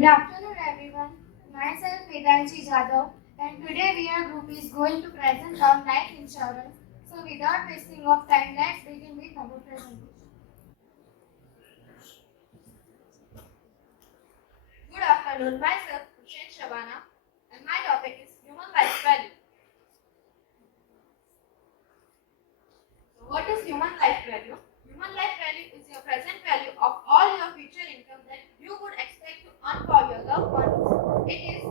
Good afternoon, everyone. Myself Vedanshi Jadhav, and today we are group is going to present on life insurance. So, without wasting of time, let's begin with our presentation. Good afternoon. Myself Hussein Shabana, and my topic is human life value. So, what is human life value? Human life value is your present value of all your future income that you would expect to earn for your loved ones. It is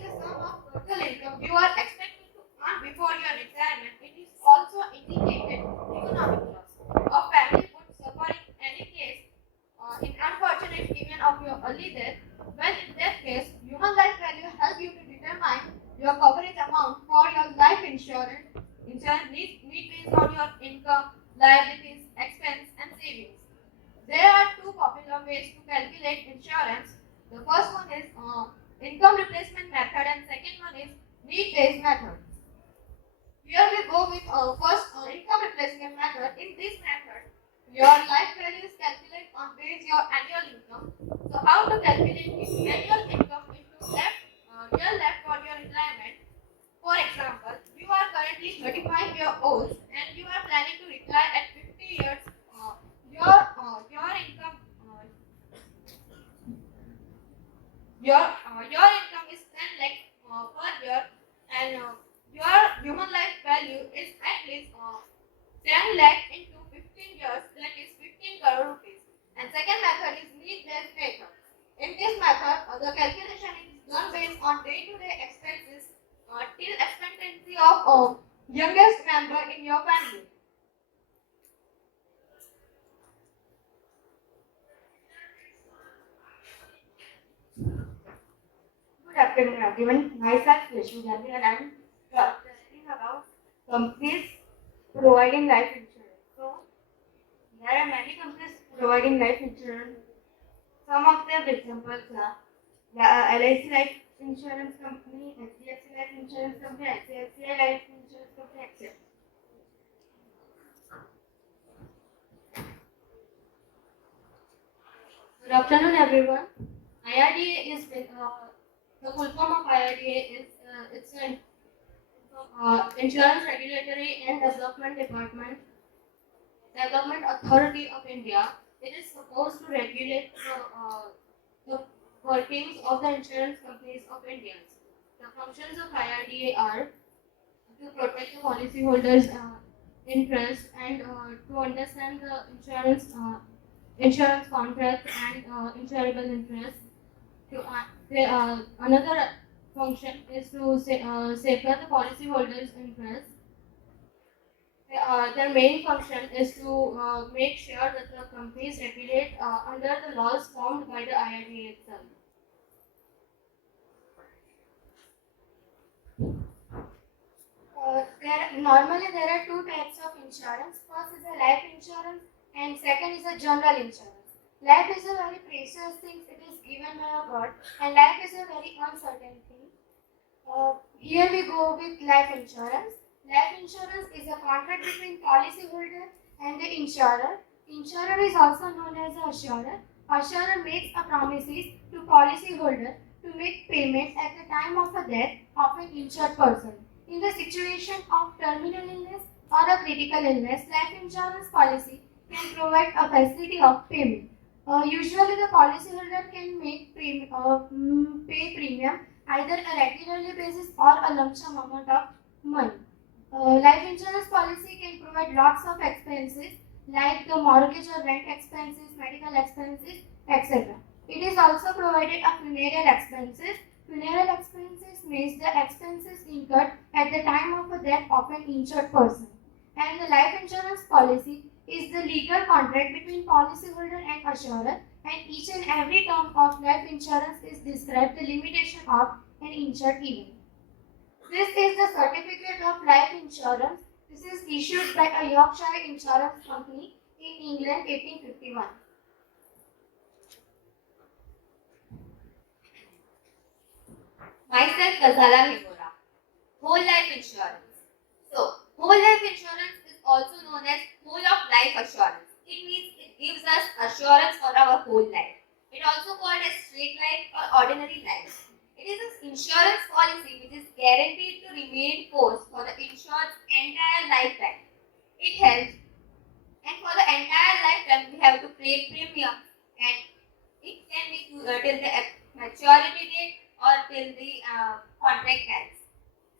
the sum of total income you are expecting to earn before your retirement. It is also indicated economic loss. A family would suffer in any case in unfortunate event of your early death. Well, in that case, human life value help you to determine your coverage amount for your life insurance. Insurance need based on your income, liabilities, expense, and savings. There are two popular ways to calculate insurance. The first one is income replacement method, and second one is need-based method. Here we go with first income replacement method. In this method, your life value is calculated on base your annual income. So how to calculate this annual income into real left for your retirement? For example, you are currently 35-year-old and you are planning to retire at 50 years. Your income your income is 10 lakh per year, and your human life value is at least 10 lakh into 15 years, that is 15 crore rupees. And second method is need-based method. In this method, the calculation is done based on day-to-day expenses till expectancy of youngest member in your family. Good afternoon, everyone. Myself, Vishnu Gandhi, and I'm telling about companies providing life insurance. So, there are many companies providing life insurance. Some of them examples are LIC Life Insurance Company, HDFC Life Insurance Company, ICICI Life Insurance Company, etc. Good afternoon, everyone. IRDA is the full form of IRDA is it's an Insurance Regulatory and Development Authority of India. It is supposed to regulate the workings of the insurance companies of India. The functions of IRDA are to protect the policyholders' interest and to understand the insurance contract and insurable interest. Another function is to safeguard the policyholders' interest. Their main function is to make sure that the companies regulate under the laws formed by the IRDA itself. Normally there are two types of insurance. First is a life insurance and second is a general insurance. Life is a very precious thing. It is given by a God, and life is a very uncertain thing. Here we go with life insurance. Life insurance is a contract between policyholder and the insurer. Insurer is also known as a assurer. Assurer makes a promises to policyholder to make payment at the time of a death of an insured person. In the situation of terminal illness or a critical illness, life insurance policy can provide a facility of payment. Usually, the policyholder can pay premium either a regularly basis or a lump sum amount of money. Life insurance policy can provide lots of expenses like the mortgage or rent expenses, medical expenses, etc. It is also provided a funeral expenses. Funeral expenses means the expenses incurred at the time of the death of an insured person. And the life insurance policy is the legal contract between policyholder and assurer, and each and every term of life insurance is described the limitation of an insured event. This is the certificate of life insurance. This is issued by a Yorkshire Insurance Company in England 1851. Myself, Ghazala Himura. Whole life insurance. So, whole life insurance is also known as whole of life assurance. It means it gives us assurance for our whole life. It also called as straight life or ordinary life. It is an insurance policy which is guaranteed to remain in force for the insured's entire lifetime. It helps, and for the entire lifetime we have to pay premium, and it can be till the maturity date or till the contract ends.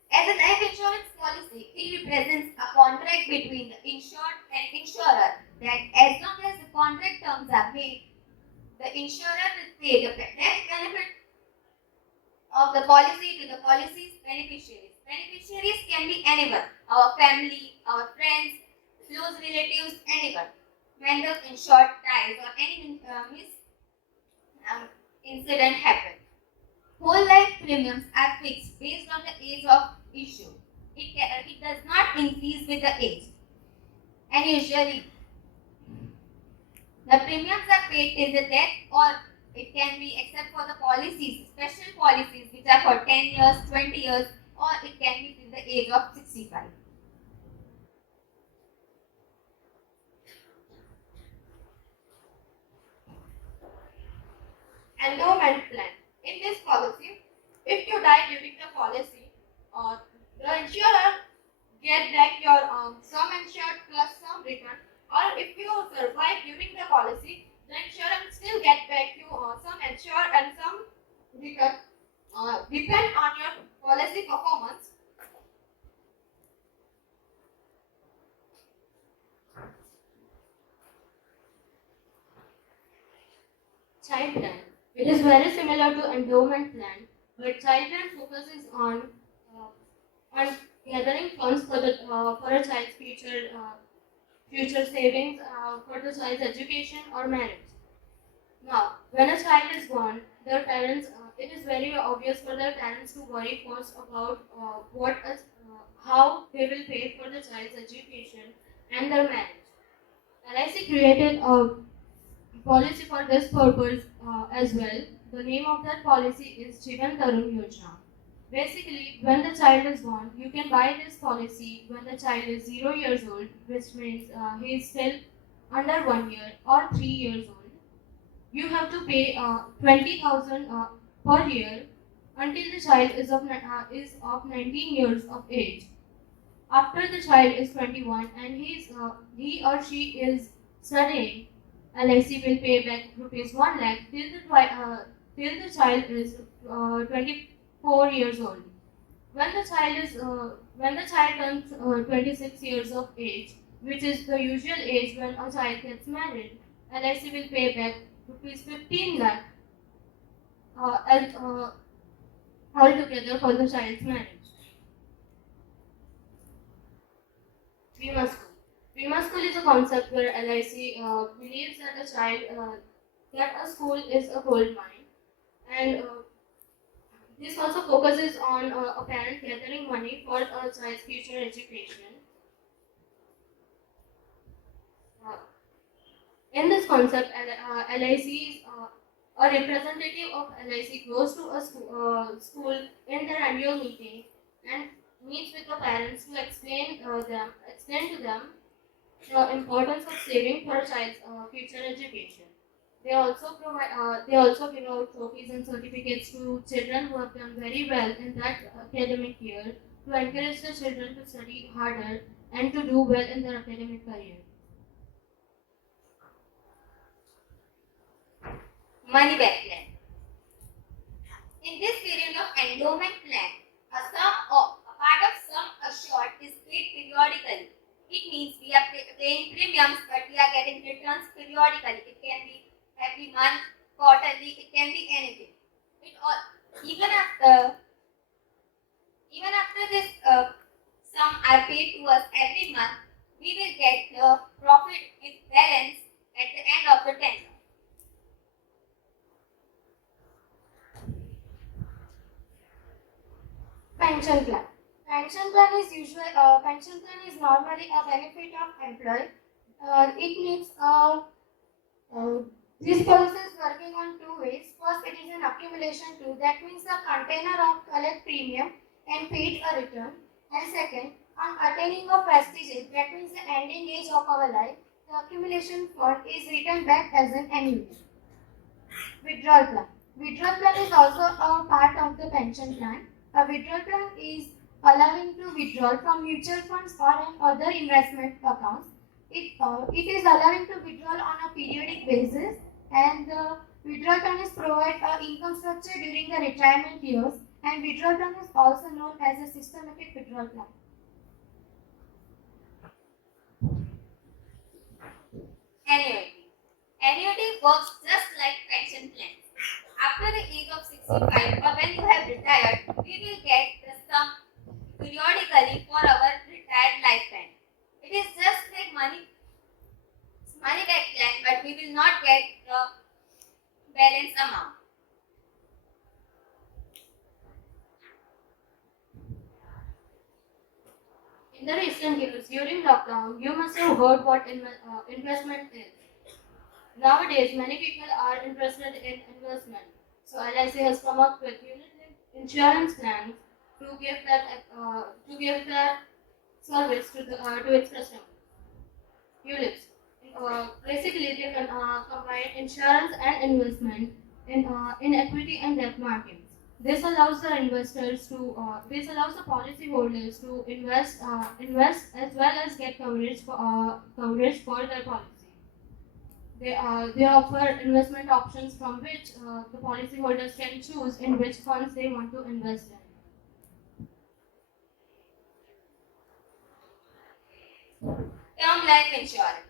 As a life insurance policy, it represents a contract between the insured and insurer that as long as the contract terms are made, the insurer will pay the death benefit of the policy to the policy's beneficiaries. Beneficiaries can be anyone, our family, our friends, close relatives, anyone. When the insured dies or any incident happens. Whole life premiums are fixed based on the age of issue. It does not increase with the age. And usually, the premiums are paid till the death, or it can be except for the policies, special policies which are for 10 years, 20 years, or it can be till the age of 65. Endowment plan. In this policy, if you die during the policy, the insurer get back your sum insured plus some return, or if you survive during the policy, the insurer will still get back you some insured and some return. Depend on your policy performance. Child plan. It is very similar to endowment plan, but child plan focuses on gathering funds for a child's future savings, for the child's education or marriage. Now, when a child is born, their parents, it is very obvious for their parents to worry first about how they will pay for the child's education and their marriage. LIC created a policy for this purpose as well. The name of that policy is Jivan Tarun Yojana. Basically, when the child is born, you can buy this policy when the child is 0 years old, which means he is still under 1 year or 3 years old. You have to pay 20,000 per year until the child is of 19 years of age. After the child is 21 and he or she is studying, LIC will pay back rupees 1 lakh till the child is 24 years old. When the child turns 26 years of age, which is the usual age when a child gets married, LIC will pay back rupees 15 lakh altogether for the child's marriage. Bima School. Bima School is a concept where LIC believes that a school is a gold mine, and this also focuses on a parent gathering money for a child's future education. Uh, in this concept, LIC, a representative of LIC goes to a school in their annual meeting and meets with the parents to explain to them the importance of saving for a child's future education. They also give out trophies and certificates to children who have done very well in that academic year to encourage the children to study harder and to do well in their academic career. Money back plan. In this period of endowment plan, a part of sum assured is paid periodically. It means we are paying premiums, but we are getting returns periodically. It can be every month, quarterly, it can be anything. It all, even after this sum are paid to us every month, we will get the profit with balance at the end of the tenure. Pension plan. Pension plan is normally a benefit of employee. It needs this policy is working on two ways. First, it is an accumulation tool. That means the container of collect premium and paid a return. And second, on attaining of vestige age, that means the ending age of our life, the accumulation fund is written back as an annuity. Withdrawal plan. Withdrawal plan is also a part of the pension plan. A withdrawal plan is allowing to withdraw from mutual funds or an other investment accounts. It is allowing to withdraw on a periodic basis, and the withdrawal plan is provide a income structure during the retirement years, and withdrawal plan is also known as a systematic withdrawal plan. Annuity. Annuity works just like pension plans. After the age of 65 or when you have retired, we will get the sum periodically for our retired lifetime. It is just like money back plan, but we will not get the balance amount. In the recent years, during lockdown, you must have heard what investment is. Nowadays, many people are interested in investment. So LIC has come up with unit-linked insurance plans to give that service to its customers. ULIPs. Basically, they can combine insurance and investment in equity and debt markets. This allows this allows the policyholders to invest as well as get coverage for their policy. They offer investment options from which the policyholders can choose in which funds they want to invest in. Term life insurance.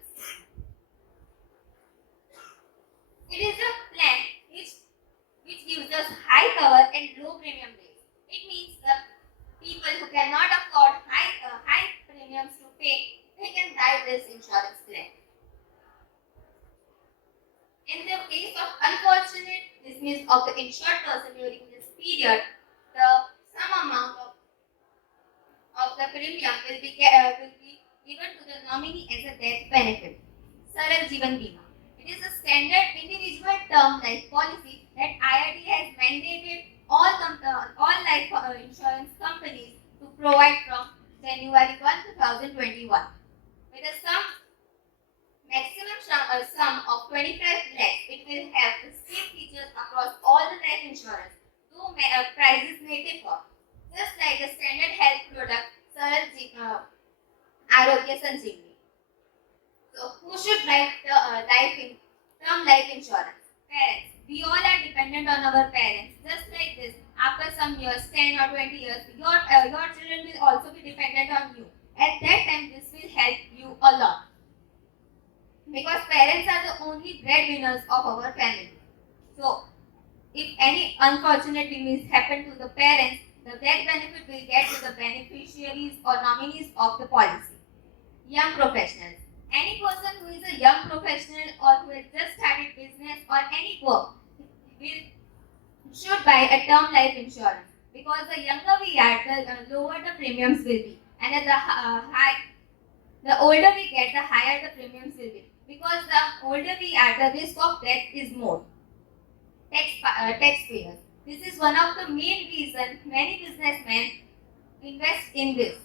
It is a plan which gives us high cover and low premium rates. It means the people who cannot afford high premiums to pay, they can buy this insurance plan. In the case of unfortunate dismiss of the insured person during this period, the some amount of the premium will be given to the nominee as a death benefit. Saral Jeevan Bima. It is a standard individual term life policy that IRD has mandated all life insurance companies to provide from January 1, 2021, with a maximum sum of 25 lakhs. It will have the same features across all the life insurance, though prices may differ. Just like the standard health product, Arogya Sanjeevani. So, who should write the term life insurance? Parents. We all are dependent on our parents. Just like this, after some years, 10 or 20 years, your children will also be dependent on you. At that time, this will help you a lot. Because parents are the only breadwinners of our family. So, if any unfortunate thing happen to the parents, the death benefit will get to the beneficiaries or nominees of the policy. Young professionals. Any person who is a young professional or who has just started business or any work should buy a term life insurance, because the younger we are, the lower the premiums will be, and the older we get, the higher the premiums will be, because the older we are, the risk of death is more. Taxpayers. This is one of the main reasons many businessmen invest in this,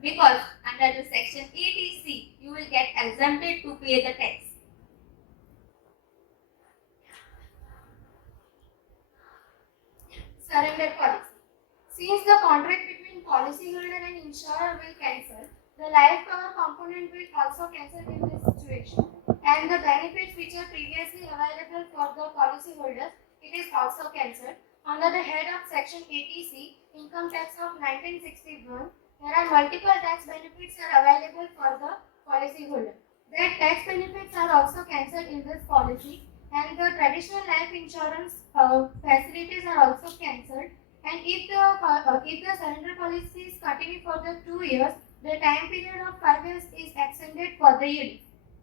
because under the section 80C you will get exempted to pay the tax. Surrender policy. Since the contract between policyholder and insurer will cancel, the life cover component will also cancel in this situation, and the benefits which are previously available for the policyholders, it is also cancelled. Under the head of section 80C, income tax of 1961, there are multiple tax benefits are available for the policyholder. Their tax benefits are also cancelled in this policy, and the traditional life insurance facilities are also cancelled. And if the surrender policies continue for the 2 years, the time period of 5 years is extended for the year.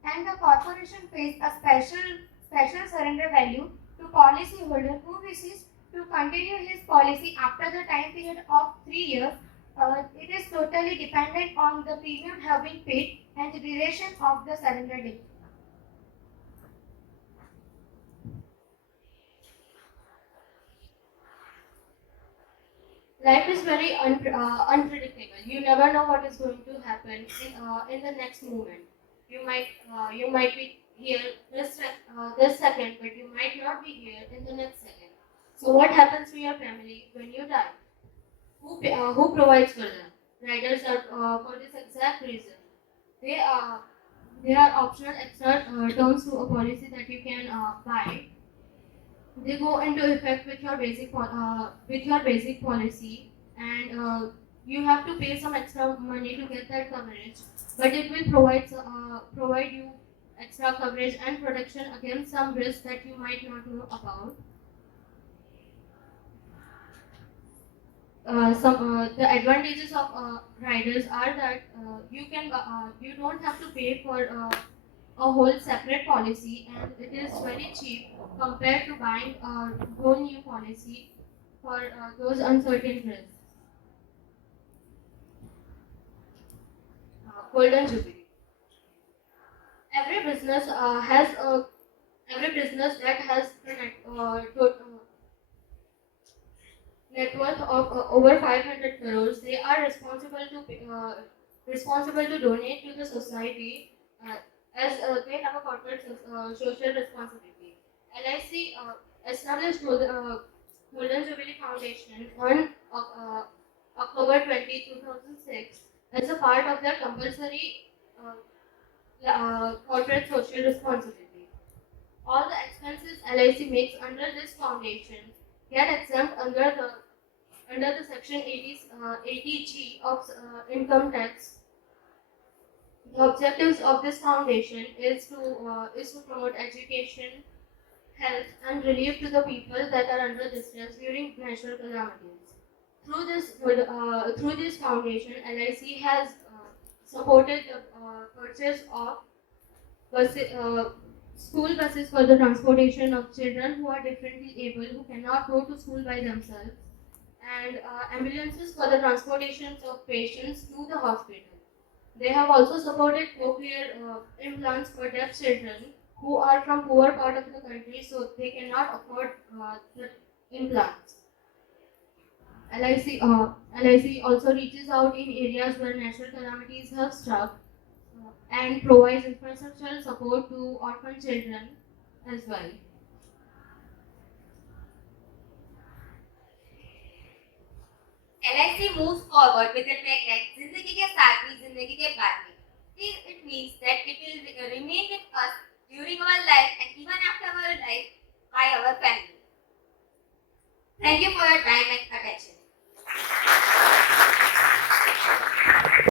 And the corporation pays a special surrender value to policyholder who wishes to continue his policy after the time period of 3 years. It is totally dependent on the premium have been paid and the duration of the surrender date. Life is very unpredictable. You never know what is going to happen in the next moment. You might be here this second, but you might not be here in the next second. So what happens to your family when you die? Who provides for them? Riders are for this exact reason. They are there are optional extra terms to a policy that you can buy. They go into effect with your basic policy, and you have to pay some extra money to get that coverage, but it will provide you extra coverage and protection against some risks that you might not know about. The advantages of riders are that you don't have to pay for a whole separate policy, and it is very cheap compared to buying a whole new policy for those uncertain risks. Golden Jubilee. Every business every business that has a net worth of over 500 crores, they are responsible to donate to the society, as they have a corporate social responsibility. LIC established Golden Jubilee Foundation on October 20, 2006 as a part of their compulsory corporate social responsibility. All the expenses LIC makes under this foundation get exempt under the section 80G of income tax. The objectives of this foundation is to promote education, health, and relief to the people that are under distress during natural calamities. Through this foundation, LIC has supported the purchase of school buses for the transportation of children who are differently able, who cannot go to school by themselves, and ambulances for the transportation of patients to the hospital. They have also supported cochlear implants for deaf children who are from poor part of the country, so they cannot afford the implants. LIC also reaches out in areas where natural calamities have struck, and provides infrastructural support to orphan children as well. LIC moves forward with a tagline जिंदगी के साथ भी जिंदगी के बाद भी. It means that it will remain with us during our life and even after our life by our family. Thank you for your time and attention.